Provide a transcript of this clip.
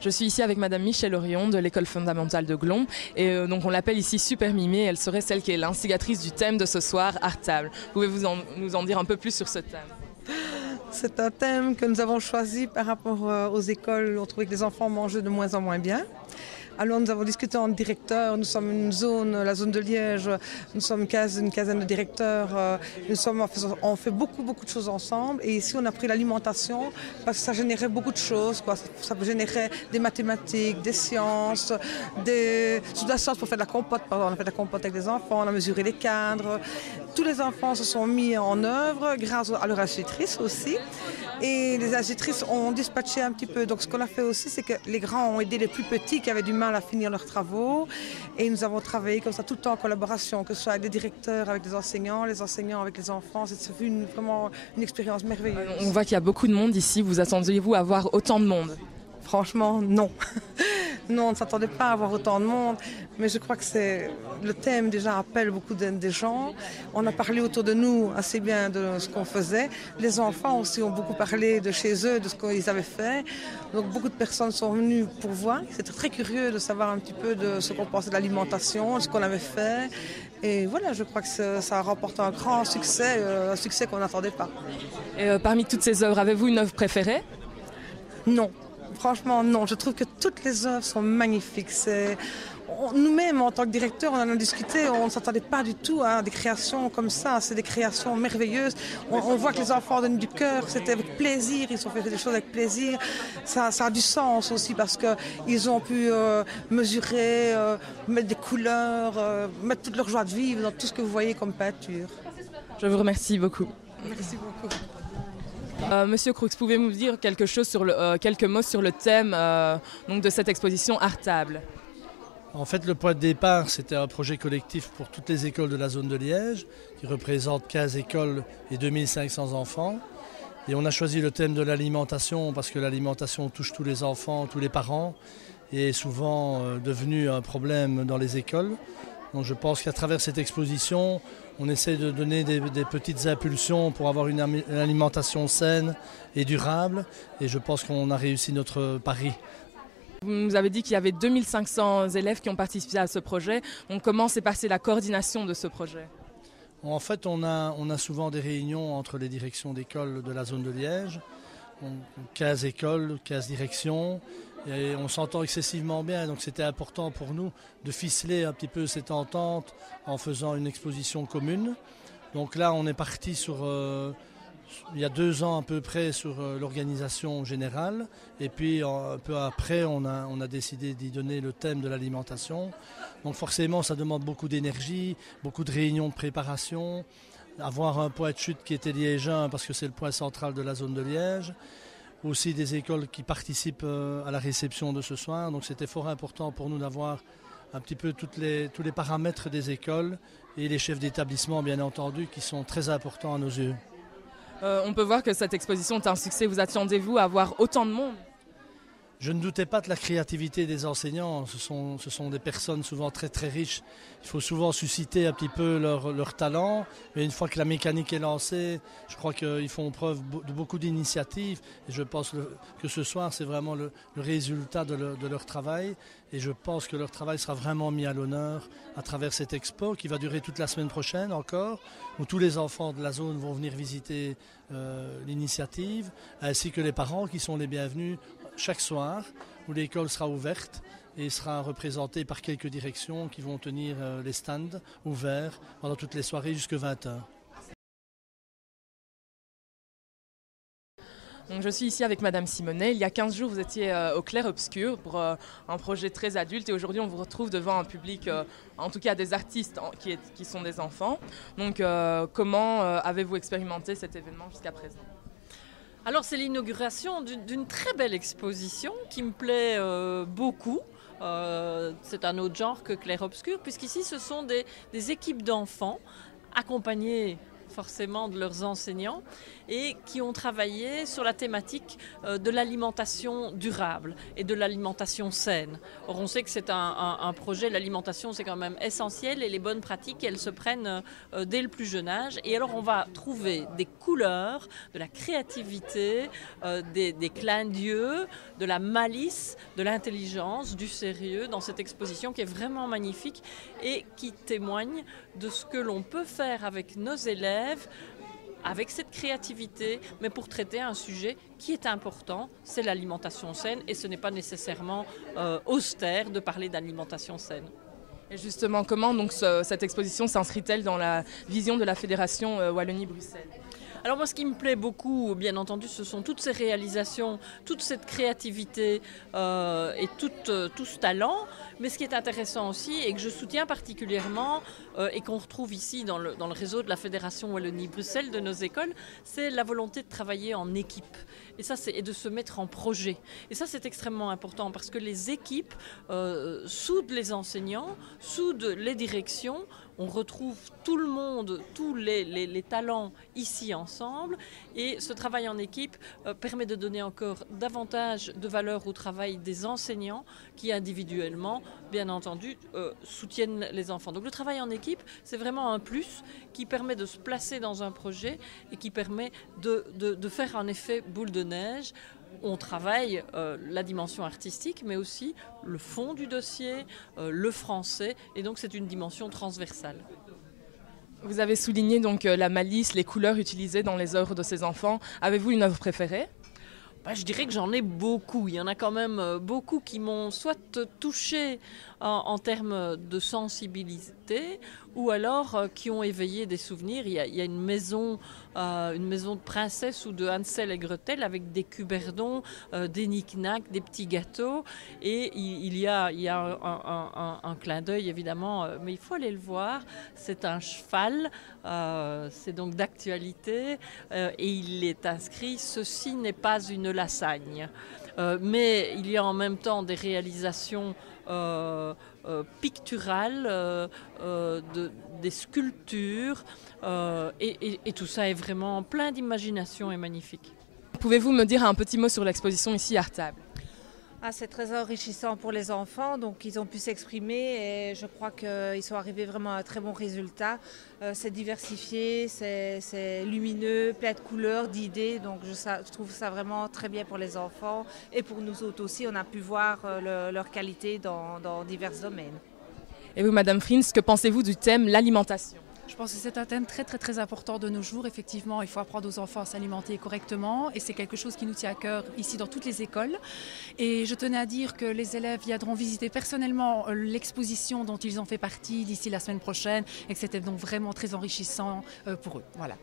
Je suis ici avec Madame Michèle Orion de l'école fondamentale de Glon et donc on l'appelle ici Super Mimée. Elle serait celle qui est l'instigatrice du thème de ce soir, Art Table. Pouvez-vous nous en dire un peu plus sur ce thème? C'est un thème que nous avons choisi par rapport aux écoles. On trouvait que les enfants mangeaient de moins en moins bien. Alors nous avons discuté en directeur, nous sommes une zone, la zone de Liège, nous sommes une quinzaine de directeurs, on fait beaucoup de choses ensemble et ici on a pris l'alimentation parce que ça générait beaucoup de choses, quoi. Ça générait des mathématiques, des sciences, de la science pour faire de la compote, pardon, on a fait de la compote avec les enfants, on a mesuré les cadres, tous les enfants se sont mis en œuvre grâce à leur institutrice aussi. Et les institutrices ont dispatché un petit peu. Donc ce qu'on a fait aussi, c'est que les grands ont aidé les plus petits qui avaient du mal à finir leurs travaux. Et nous avons travaillé comme ça tout le temps en collaboration, que ce soit avec les directeurs, avec les enseignants avec les enfants. C'est vraiment une expérience merveilleuse. On voit qu'il y a beaucoup de monde ici. Vous attendiez-vous à voir autant de monde? Franchement, non. Non, on ne s'attendait pas à avoir autant de monde, mais je crois que le thème déjà appelle beaucoup des gens. On a parlé autour de nous assez bien de ce qu'on faisait. Les enfants aussi ont beaucoup parlé de chez eux, de ce qu'ils avaient fait. Donc beaucoup de personnes sont venues pour voir. C'était très curieux de savoir un petit peu de ce qu'on pensait de l'alimentation, de ce qu'on avait fait. Et voilà, je crois que ça a remporté un grand succès, un succès qu'on n'attendait pas. Et parmi toutes ces œuvres, avez-vous une œuvre préférée? Non. Franchement, non. Je trouve que toutes les œuvres sont magnifiques. Nous-mêmes, en tant que directeur, on en a discuté. On ne s'attendait pas du tout à des créations comme ça. C'est des créations merveilleuses. On voit que les enfants donnent du cœur. C'était avec plaisir. Ils ont fait des choses avec plaisir. Ça a du sens aussi parce qu'ils ont pu mesurer, mettre des couleurs, mettre toute leur joie de vivre dans tout ce que vous voyez comme peinture. Je vous remercie beaucoup. Merci beaucoup. Monsieur Croux, pouvez-vous nous dire quelques mots sur le thème donc de cette exposition Art Table? En fait, le point de départ, c'était un projet collectif pour toutes les écoles de la zone de Liège, qui représente 15 écoles et 2500 enfants. Et on a choisi le thème de l'alimentation parce que l'alimentation touche tous les enfants, tous les parents, et est souvent devenu un problème dans les écoles. Donc je pense qu'à travers cette exposition, on essaie de donner des petites impulsions pour avoir une alimentation saine et durable. Et je pense qu'on a réussi notre pari. Vous nous avez dit qu'il y avait 2500 élèves qui ont participé à ce projet. Donc comment s'est passée la coordination de ce projet? En fait, on a souvent des réunions entre les directions d'écoles de la zone de Liège. 15 écoles, 15 directions. Et on s'entend excessivement bien, donc c'était important pour nous de ficeler un petit peu cette entente en faisant une exposition commune. Donc là, on est parti il y a 2 ans à peu près sur l'organisation générale. Et puis un peu après, on a décidé d'y donner le thème de l'alimentation. Donc forcément, ça demande beaucoup d'énergie, beaucoup de réunions de préparation, avoir un point de chute qui était liégeun parce que c'est le point central de la zone de Liège. Aussi des écoles qui participent à la réception de ce soir. Donc c'était fort important pour nous d'avoir un petit peu tous les paramètres des écoles et les chefs d'établissement, bien entendu, qui sont très importants à nos yeux. On peut voir que cette exposition est un succès. Vous attendez-vous à avoir autant de monde? Je ne doutais pas de la créativité des enseignants. Ce sont des personnes souvent très très riches. Il faut souvent susciter un petit peu leur talent. Mais une fois que la mécanique est lancée, je crois qu'ils font preuve de beaucoup d'initiatives. Et je pense que ce soir, c'est vraiment le résultat de leur travail. Et je pense que leur travail sera vraiment mis à l'honneur à travers cette expo qui va durer toute la semaine prochaine encore, où tous les enfants de la zone vont venir visiter l'initiative, ainsi que les parents qui sont les bienvenus chaque soir, où l'école sera ouverte et sera représentée par quelques directions qui vont tenir les stands ouverts pendant toutes les soirées jusqu'à 20h. Donc, je suis ici avec Madame Simonet. Il y a 15 jours, vous étiez au clair-obscur pour un projet très adulte et aujourd'hui, on vous retrouve devant un public, en tout cas des artistes qui sont des enfants. Donc, comment avez-vous expérimenté cet événement jusqu'à présent? Alors c'est l'inauguration d'une très belle exposition qui me plaît beaucoup. C'est un autre genre que clair-obscur, puisqu'ici ce sont des équipes d'enfants accompagnées forcément de leurs enseignants et qui ont travaillé sur la thématique de l'alimentation durable et de l'alimentation saine. Or, on sait que c'est un projet, l'alimentation c'est quand même essentiel et les bonnes pratiques, elles se prennent dès le plus jeune âge. Et alors, on va trouver des couleurs, de la créativité, des clins d'yeux, de la malice, de l'intelligence, du sérieux dans cette exposition qui est vraiment magnifique et qui témoigne de ce que l'on peut faire avec nos élèves, avec cette créativité, mais pour traiter un sujet qui est important, c'est l'alimentation saine et ce n'est pas nécessairement austère de parler d'alimentation saine. Et justement, comment donc cette exposition s'inscrit-elle dans la vision de la Fédération Wallonie-Bruxelles ? Alors moi, ce qui me plaît beaucoup, bien entendu, ce sont toutes ces réalisations, toute cette créativité et tout ce talent. Mais ce qui est intéressant aussi et que je soutiens particulièrement et qu'on retrouve ici dans le réseau de la Fédération Wallonie-Bruxelles de nos écoles, c'est la volonté de travailler en équipe. Et ça, et de se mettre en projet. Et ça, c'est extrêmement important parce que les équipes soudent les enseignants, soudent les directions. On retrouve tout le monde, tous les talents ici ensemble. Et ce travail en équipe permet de donner encore davantage de valeur au travail des enseignants qui individuellement, bien entendu, soutiennent les enfants. Donc le travail en équipe, c'est vraiment un plus qui permet de se placer dans un projet et qui permet de faire un effet boule de neige. On travaille la dimension artistique, mais aussi le fond du dossier, le français, et donc c'est une dimension transversale. Vous avez souligné donc la malice, les couleurs utilisées dans les œuvres de ces enfants. Avez-vous une œuvre préférée ? Je dirais que j'en ai beaucoup. Il y en a quand même beaucoup qui m'ont soit touchée en termes de sensibilité ou alors qui ont éveillé des souvenirs. Il y a une maison de princesse ou de Hansel et Gretel avec des cuberdons, des knick-knacks, des petits gâteaux. Et il y a un clin d'œil évidemment, mais il faut aller le voir. C'est un cheval, c'est donc d'actualité et il est inscrit « Ceci n'est pas une lasagne ». Mais il y a en même temps des réalisations picturales, des sculptures, et tout ça est vraiment plein d'imagination et magnifique. Pouvez-vous me dire un petit mot sur l'exposition ici à Artable ? C'est très enrichissant pour les enfants, donc ils ont pu s'exprimer et je crois qu'ils sont arrivés vraiment à un très bon résultat. C'est diversifié, c'est lumineux, plein de couleurs, d'idées, donc je trouve ça vraiment très bien pour les enfants et pour nous autres aussi. On a pu voir leur qualité dans divers domaines. Et vous, Madame Frins, que pensez-vous du thème l'alimentation ? Je pense que c'est un thème très très très important de nos jours. Effectivement, il faut apprendre aux enfants à s'alimenter correctement et c'est quelque chose qui nous tient à cœur ici dans toutes les écoles. Et je tenais à dire que les élèves viendront visiter personnellement l'exposition dont ils ont fait partie d'ici la semaine prochaine et que c'était donc vraiment très enrichissant pour eux. Voilà.